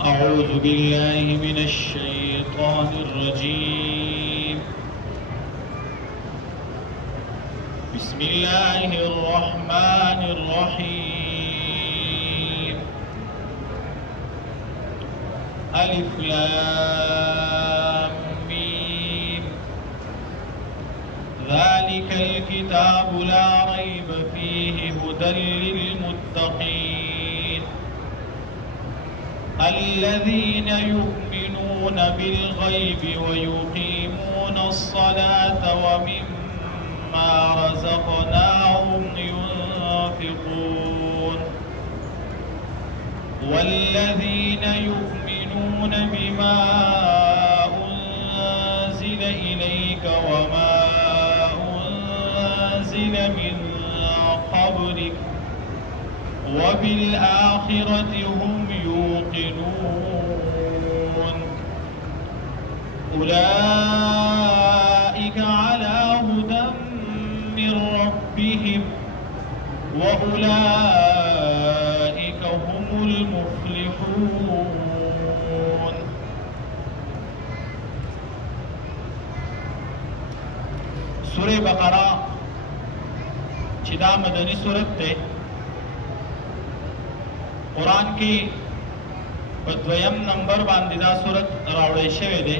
أعوذ بالله من الشيطان الرجيم. بسم الله الرحمن الرحيم. ألف لام ميم. ذلك الكتاب لا ريب فيه هدى للمتقين الذين يؤمنون بالغيب ويقيمون الصلاة ومما رزقناهم ينفقون والذين يؤمنون بما أنزل إليك وما أنزل من قبلك وبالآخرة هم يوقنون أولئك على هدى من ربهم وأولئك هم المفلحون. سورة بقرة چې دا مدني سورت ده، قرآن کی په دویم نمبر باندې دا سورت راوړی شوی دی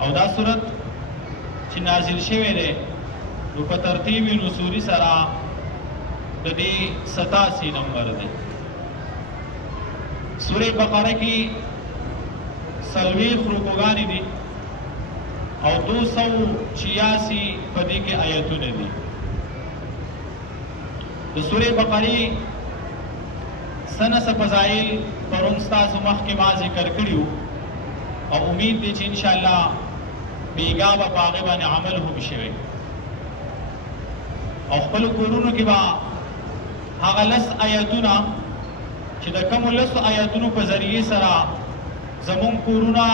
او دا سورت چې نازل شوی دی نو په ترتیب نزولی سره د دې 87 نمبر دی. سورې بقره کې 40 رکوګانې دي او 286 په دې کې آیتونه دي. د سورې بقره سنه فضائل پرون ستاسو مخکې ما ذکر کړیو او امید دی چې انشاءالله بیګا به په هغې باندې عمل هم شوی او خپلو کورونو کې به هغه 10 آیتونه چې د کومو 10 آیتونو په ذریعې سره زمونږ کورونه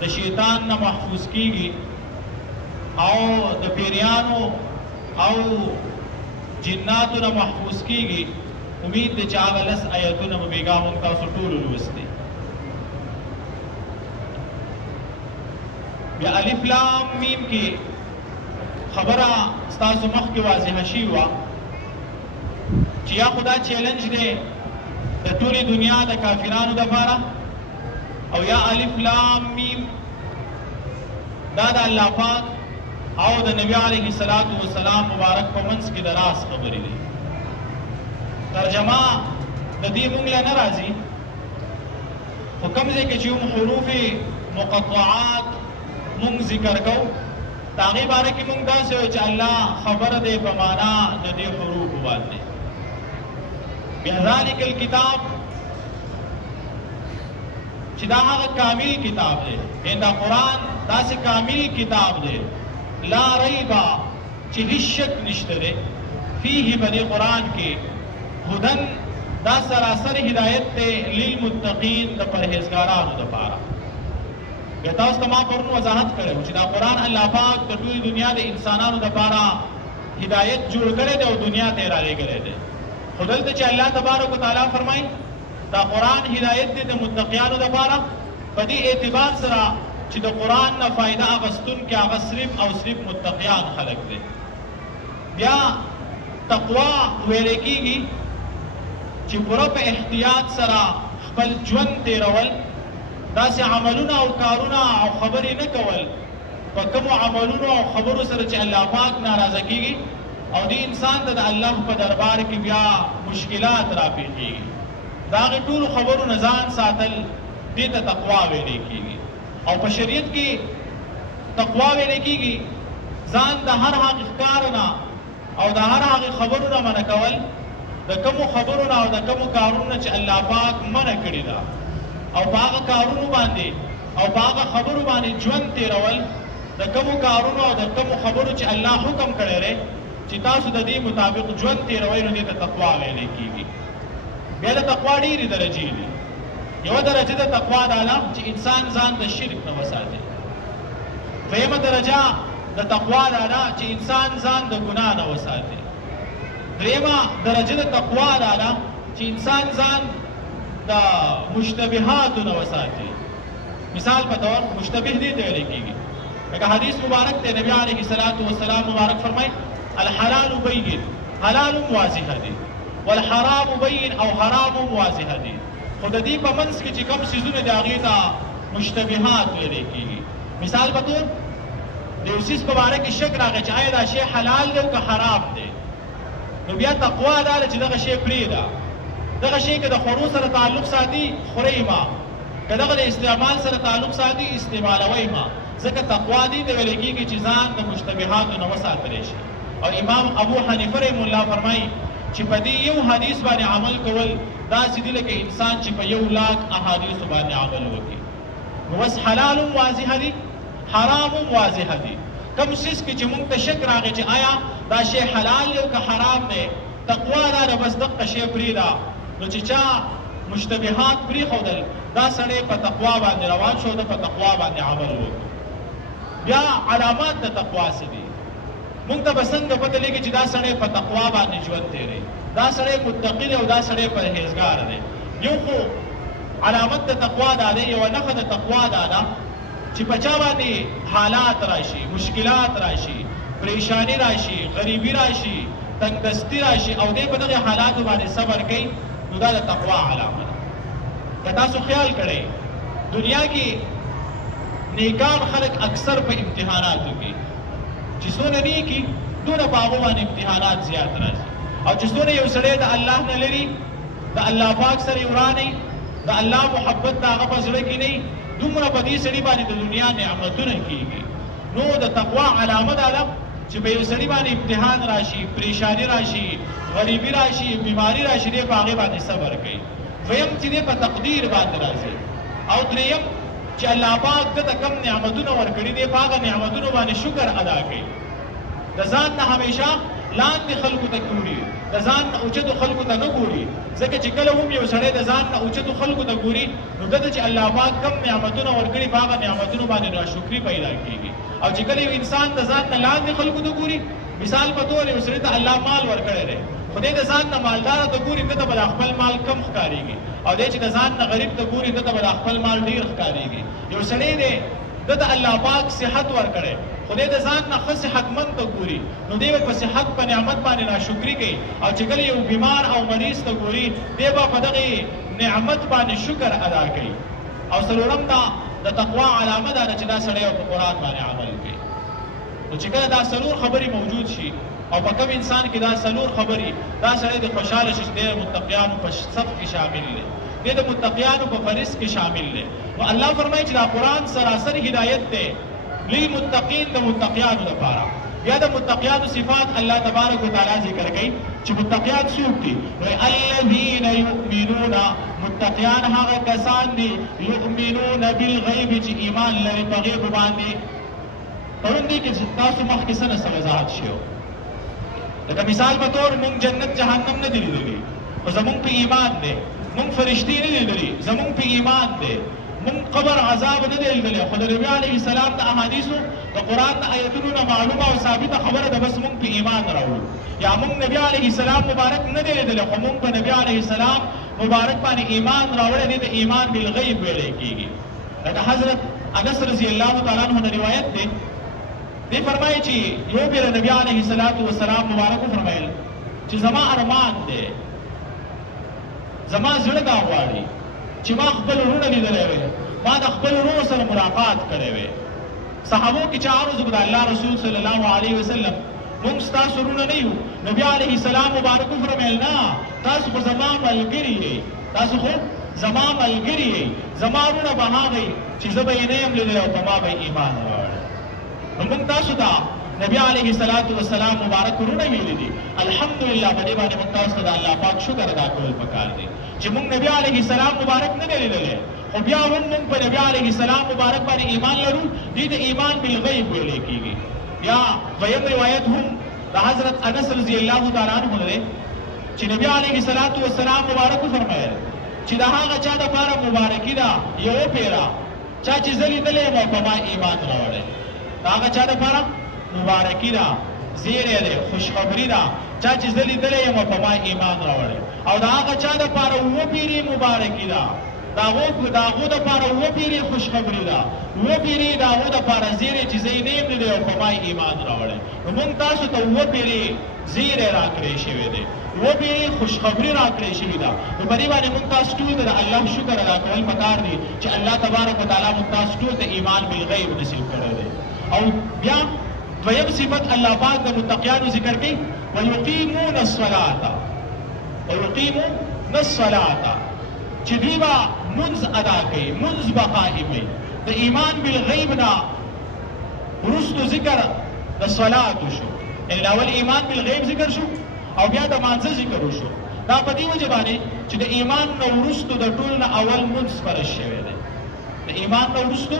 د شیطان نه محفوظ کیږي او د پیریانو او جناتو نه محفوظ کیږي. امید دی چې هغه 10 آیتونه به بیګا موږ تاسو ټول لوستي. بیا الف لام میم کې خبره ستاسو مخکې واضحه شوې وه چې یا خو دا چیلنج دی د ټولې دنیا د کافرانو دپاره او یا الف لام میم دا د الله پاک او د نبي علیه الصلاة والسلام مبارک په منځ کې د راز خبرې دي. ترجمه د دې مونږ له نه راځي خو کوم ځای کې چې هم حروف مقطعات مونږ ذکر کوو د هغې باره کې مونږ داسې وایو چې الله خبره دی په معنا د دې حروفو باندې. بیا ذلک الکتاب چې دا هغه کامل کتاب دی، دا قرآن داسې کامل کتاب دی لا ریبا چې هیڅ شک نشته دی فیه په دې قرآن کې هدن دا سراسر هدایت ته للمتقین د پرهیزګارانو دپاره. بیا تاسو ته ما پرون وضاحت کړی چې دا قرآن الله پاک د ټولې دنیا د انسانانو دپاره هدایت جوړ کړی دی او دنیا ته یې رالیږلی دی. خو دلته چې الله تبارک وتعالی فرمایي دا قرآن هدایت دی د متقیانو دپاره په دې اعتبار سره چې د قرآن نه فایده اخیستونکي هغه صرف او صرف متقیان خلک دی. بیا تقوا ویلی کېږي چې پوره په احتیاط سره خپل ژوند تېرول، داسې عملونه او کارونه او خبرې نه کول په کومو عملونو او خبرو سره چې الله پاک ناراضه کېږي او دې انسان ته د الله په دربار کې بیا مشکلات راپېښېږي. د هغې ټولو خبرو نه ځان ساتل دې ته تقوا ویلی کېږي. او په شریعت کې تقوا ویلی کېږي ځان د هر هغې ښکار نه او د هر هغې خبرو نه منع کول، د کومو خبرو نه او د کومو کارونو نه چې الله پاک منع کړي ده او په هغه کارونو باندې او په هغه خبرو باندې ژوند تېرول، د کومو کارونو او د کومو خبرو چې الله حکم کړی دی چې تاسو د دې مطابق ژوند تېروئ نو دې ته تقوا ویلی کېږي. بیا د تقوا ډېرې درجې دي. یوه درجه د تقوا دا ده چې انسان ځان د شرک نه وساتي. دویمه درجه د تقوا دا ده چې انسان ځان د ګناه نه وساتي. دریمه درجه د تقوا دا ده چې انسان ځان د دا مشتبهاتو نه وساتي. مثال په تور مشتبه دي ته ویل کېږي لکه حدیث مبارک ته نبی علیه الصلاۃ والسلام مبارک فرمایي الحلال بین حلال واضح دي والحرام بین او حرام واضح دي. خو د دې په منځ کې چې کوم څیزونه دي هغې ته مشتبهات ویل کېږي. مثال په تور د یو څیز په باره کې شک راغی چې آیا دا شی حلال دی او که حرام دی، نو بیا تقوا دا ده چې دغه شی پرېږده. دغه شی که د خوړو سره تعلق ساتي خورئ ما، که دغه د استعمال سره تعلق ساتي استعمالوئ ما. ځکه تقوا دې ته ویل کېږي چې ځان د مشتبهاتو نه وساتلی شي. او امام ابو حنیفه رحمه الله فرمایي چې په دې یو حدیث باندې عمل کول داسې دي لکه انسان چې په 1,00,000 احادیثو باندې عمل وکړي. نو بس حلال واضح دي حرام واضح دي. کوم څیز کې چې موږ ته شک راغی چې آیا دا شی حلال دی او که حرام دی، تقوا دا ده بس دغه شی پرېږده. نو چې چا مشتبهات پرېښودل دا سړی په تقوا باندې روان شو، ده په تقوا باندې عمل وکړو. بیا علامات د تقوا څه دي؟ موږ ته به څنګه پته لګي چې دا سړی په تقوا باندې ژوند تېروي، دا سړی متقي دی او دا سړی پرهیزګار دی. یو خو علامت د تقوا دا دی، یوه نښه د تقوا دا ده چې په چا باندې حالات راشي، مشکلات راشي، پریشانی راشي، غریبي راشي، تنګدستي راشي او دی په دغې حالاتو باندې صبر کوي، نو دا د تقوا علامه ده. که تاسو خیال کړئ دنیا کې نیکان خلک اکثر په امتحاناتو کې چې څونه نیکي دونه په هغو باندې امتحانات زیات راځي. او چې څونه یو سړی د الله نه لري، د الله پاک سره وراني، د الله محبت د هغه په زړه کې نه، دومره په دې سړي باندې د دنیا نعمتونه کېږي. نو د تقوا علامه دا ده چې په یو سړي باندې امتحان راشي، پریشانی راشي، غریبي راشي، بیماری راشي، دی په هغې باندې صبر کوي. دویم چې دی په تقدیر باندې راځي. او دریم چې الله پاک ده ته کم نعمتونه ورکړي دی په هغه نعمتونو باندې شکر ادا کوي. د ځان نه همیشه لاندې خلکو ته ګوري، د ځان نه اوچتو خلکو ته نه ګوري. ځکه چې کله هم یو سړی د ځان نه اوچتو خلکو ته ګوري، نو ده ته چې الله پاک کم نعمتونه ورکړي په هغه نعمتونو باندې ناشکري پیدا کېږي. او چې کله یو انسان د ځان نه لاندې خلکو ته ګوري، مثال په طور یو سړي ته الله مال ورکړی دی، خدای د ځان نه مالداره ته ګوري، ده ته به د خپل مال کم ښکارېږي. او دی چې د ځان نه غریب ته ګوري، ده ته به د خپل مال ډېر ښکارېږي. یو سړی دی ده ته الله پاک صحت ورکړی، خدای د ځان نه ښه صحتمند ته ګوري، نو دی به په صحت په نعمت باندې ناشکري کوي. او چې کله یو بیمار او مریض ته ګوري، دی به په دغې نعمت باندې شکر ادا کوي. او څلورم دا د تقوا علامه ده چې دا سړی په قرآن باندې عمل کوي. نو چې کله دا څلور خبرې موجود شي او په کوم انسان کې دا څلور خبرې، دا سړی د خوشحاله شي چې دی متقیانو په صف کې شامل دی، دی د متقیانو په فهرست کې شامل دی. نو الله فرمایي چې دا قرآن سراسر هدایت دی للمتقین، د متقیانو لپاره. بیا د متقیانو صفات الله تبارک وتعالی ذکر کوي چې متقیان څوک دي؟ الذین یؤمنون، متقیان هغه کسان دي یؤمنون بالغیب چې ایمان لري په غیب باندې. پرون دې کې تاسو مخکې څه نه وضاحت شوی، لکه مثال په طور موږ جنت جهنم نه دي لیدلي، خو زموږ په ایمان دی. موږ فرشتې نه دي لیدلي، زموږ په ایمان دی. موږ قبر عذاب نه دی لیدلی، خو د نبي علیه السلام د احادیثو د قرآن د آیتونو نه معلومه او ثابته خبره ده، بس موږ په ایمان راوړو. یا موږ نبي علیه السلام مبارک نه دی لیدلی، خو موږ په نبي علیه السلام مبارک باندې ایمان راوړی دی. د ایمان بالغیب ویلی کېږي. لکه حضرت انس رضی الله تعالی عنه نه روایت دی، دی فرمایي چې یو بېره نبي علیه السلام مبارک وفرمایل چې زما ارمان دی، زما زړه دا غواړي چې ما خپل وروڼه لیدلی وی، ما د خپل وروڼو سره ملاقات کړی وی. صحابو کې چا عرض وکړه الله رسول صلی الله علیه وسلم موږ ستاسو وروڼه نه یو. نبي علیه السلام مبارک وفرمیل نه، تاسو خو زما ملګري یئ، تاسو خو زما ملګري یئ، زما وروڼه به هغه چې زه به یې نه یم لیدلی او په ما به ایمان راوړی. نو موږ تاسو ته نبي علیه السلام مبارک وروڼه ویلي دي. الحمدلله په دې باندې موږ تاسو ته د الله پاک شکر ادا کول پکار دی چې موږ نبي علیه السلام مبارک نه دی لیدلی، خو بیا هم موږ په نبي علیه السلام مبارک باندې ایمان لرو. دې د ایمان بالغیب ویلی کېږي. یا دویم روایت هم د حضرت انس رضی الله تعالی عنه دی چې نبي علیه السلام مبارک وفرمایل چې د هغه چا دپاره مبارکي ده یوه پیره چا چې زه لیدلی یم او په ما ایمان راوړی، د هغه چا دپاره مبارکي ده زیری دی خوشخبری ده چا چې زه لیدلی یم په ما ایمان راوړی او د هغه چا دپاره اووه پیرې مبارکي ده د هغو دپاره اووه پیرې خوشخبري ده اووه پیرې د هغو دپاره زیری چې زه یې نه یم لیدلی او په ما ایمان راوړی نو موږ تاسو ته اووه پیرې زیری راکړی شوی دی اووه پیرې خوشخبري راکړی شوي ده نو په دې باندې موږ تاسو ټول ته د الله شکر ادا کول پکار دي چې الله تبارک وتعالی موږ تاسو ټول ته ایمان بالغیب نصیب کړی دی او بیا دویم صفت الله پاک د متقیانو ذکر کوي ویقیمون الصلاة چې دوی به منځ ادا کوي منځ به قائم وي د ایمان بالغیب نه وروستو ذکر د صلاتو شو یعنې اول ایمان بالغیب ذکر شو او بیا د مانځه ذکر وشو دا په دې وجه باندې چې د ایمان نه وروستو د ټول نه اول منځ فرض شوی دی د ایمان نه وروستو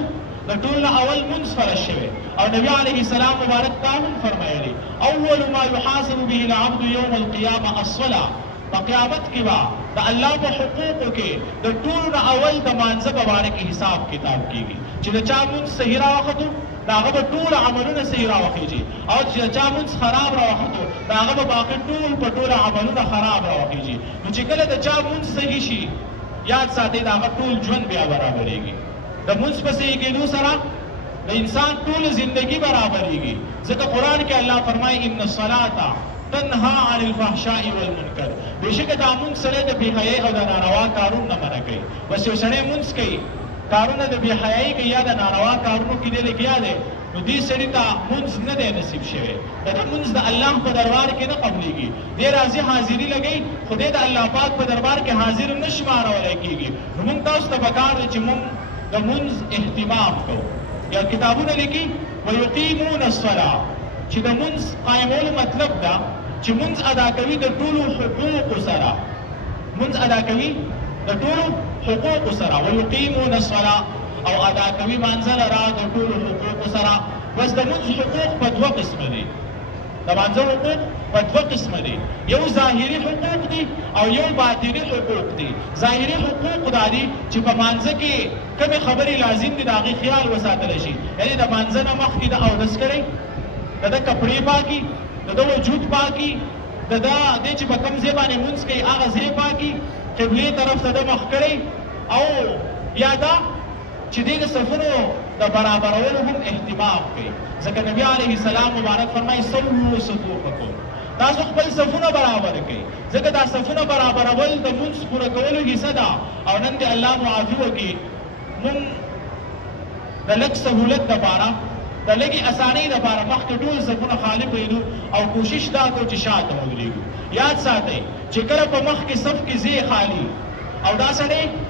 د ټول نه اول منځ فرض شوی او نبی علیه السلام مبارک تا هم فرمایلی اول ما یحاسب به العبد یوم القیامه الصلاة په قیامت کې به د الله په حقوقو کې د ټولو نه اول د مانځه په باره کې حساب کتاب کېږي چې د چا مونځ صحیح راوختو د هغه به ټول عملونه صحیح راوخیږي او چې د چا مونځ خراب راوختو د هغه به باقي ټول په ټوله عملونه خراب راوخیږي نو چې کله د چا مونځ صحیح شي یاد ساتئ د هغه ټول ژوند بیا برابرېږي د مونځ په صحیح کېدو سره د انسان ټول زندگی برابرېږي ځکه قرآن کې الله فرمایي ان الصلاة تنها عن الفحشاء والمنکر بېشکه دا مونځ سړی د بېحیایۍ او د ناروا کارونو نه منع کوي بس یو سړی مونځ کوي کارونه د بېحیایۍ کوي یا د ناروا کارونو کې دی لګیا دی نو دې سړي ته مونځ نه دی نصیب شوی د ده مونځ د الله په دربار کې نه قبلېږي دی راځي حاضري لګوي خو دی د الله پاک په دربار کې حاضر نه شمارولی کېږي نو مونږ تاسو ته پکار دی چې مونږ د مونځ اهتمام کوو یا کتابونه لیکي ویقیمون الصلاة چې د مونځ قایمولو مطلب ده چې مونځ ادا کوي د ټولو حقوقو سره مونځ ادا کوي د ټولو حقوقو سره ویقیمون الصلاة او ادا کوي مانځه لره د ټولو حقوقو سره بس د مونځ حقوق په دوه قسمه دي د مانځه حقوق په دوه قسمه دي یو ظاهري حقوق دي او یو باطني حقوق دي ظاهري حقوق دا دي چې په مانځه کې کومې خبرې لازم دي د هغې خیال وساتلی شي یعنې د مانځه نه مخکې د اودس کړی د ده کپړې پاکي د ده وجود پاکي د ده دی چې په کوم ځای باندې مونځ کوي هغه ځای پاکي قبلې طرف ته ده مخ کړی او یا دا چې دی د صفونو د برابرولو هم اهتمام کوي ځکه نبي علیه السلام مبارک فرمایي سووا صفوفکم تاسو خپل صفونه برابر کوي ځکه دا صفونه برابرول د مونځ پوره کولو حصه ده او نن دې الله معافي وکړي مونږ د لږ سهولت دپاره د لږې اسانۍ دپاره مخکې ټول صفونه خالي پرېږدو او کوشش دا کوو چې شاته ودرېږو یاد ساتئ چې کله په مخکې صف کې ځای خالي او دا سړی